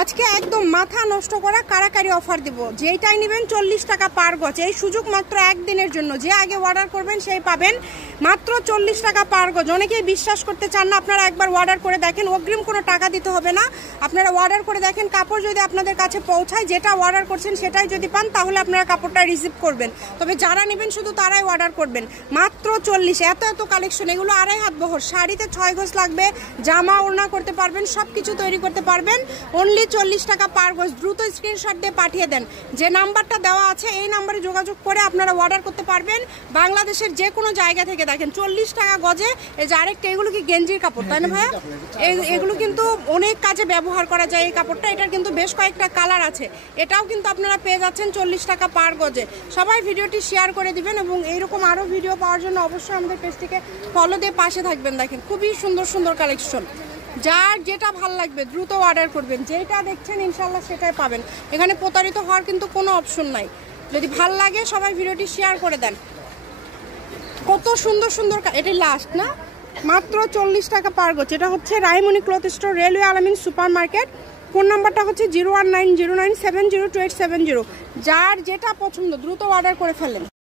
আজকে একদম মাথা নষ্ট করা কারাকারি অফার দিব, যেটাই নেবেন 40 টাকা পার গজ। এই সুযোগ মাত্র একদিনের জন্য, যে আগে অর্ডার করবেন সেই পাবেন মাত্র 40 টাকা পার গজ। অনেকেই বিশ্বাস করতে চান না, আপনারা একবার অর্ডার করে দেখেন, অগ্রিম কোনো টাকা দিতে হবে না। আপনারা অর্ডার করে দেখেন, কাপড় যদি আপনাদের কাছে পৌঁছায়, যেটা অর্ডার করছেন সেটাই যদি পান, তাহলে আপনারা কাপড়টা রিসিভ করবেন। তবে যারা নেবেন শুধু তারাই অর্ডার করবেন। মাত্র 40, এত এত কালেকশন, এগুলো 2.5 হাত বহর। শাড়িতে 6 গজ লাগবে, জামা ওড়না করতে পারবেন, সব কিছু তৈরি করতে পারবেন। অনলি 40 টাকা পার গজ। দ্রুত স্ক্রিনশট দিয়ে পাঠিয়ে দেন। যে নাম্বারটা দেওয়া আছে এই নাম্বারে যোগাযোগ করে আপনারা অর্ডার করতে পারবেন বাংলাদেশের যে কোনো জায়গা থেকে। দেখেন 40 টাকা গজে। এই যে আরেকটা, এগুলো কি গেঞ্জির কাপড় তাই না ভাইয়া? এগুলো কিন্তু অনেক কাজে ব্যবহার করা যায় এই কাপড়টা। এটার কিন্তু বেশ কয়েকটা কালার আছে। এটাও কিন্তু আপনারা পেয়ে যাচ্ছেন 40 টাকা পার গজে। সবাই ভিডিওটি শেয়ার করে দিবেন এবং এইরকম আরও ভিডিও পাওয়ার জন্য অবশ্যই আমাদের পেজটিকে ফলো দিয়ে পাশে থাকবেন। দেখেন খুবই সুন্দর সুন্দর কালেকশন। যার যেটা ভাল লাগবে দ্রুত অর্ডার করবেন। যেটা দেখছেন ইনশাল্লাহ সেটাই পাবেন। এখানে প্রতারিত হওয়ার কিন্তু কোনো অপশন নাই। যদি ভাল লাগে সবাই ভিডিওটি শেয়ার করে দেন। কত সুন্দর সুন্দর, এটি লাস্ট না, মাত্র 40 টাকা পার গজ। এটা হচ্ছে রাইমনি ক্লথ স্টোর, রেলওয়ে আলামিন সুপার মার্কেট। ফোন নাম্বারটা হচ্ছে 01909702870। যার যেটা পছন্দ দ্রুত অর্ডার করে ফেলেন।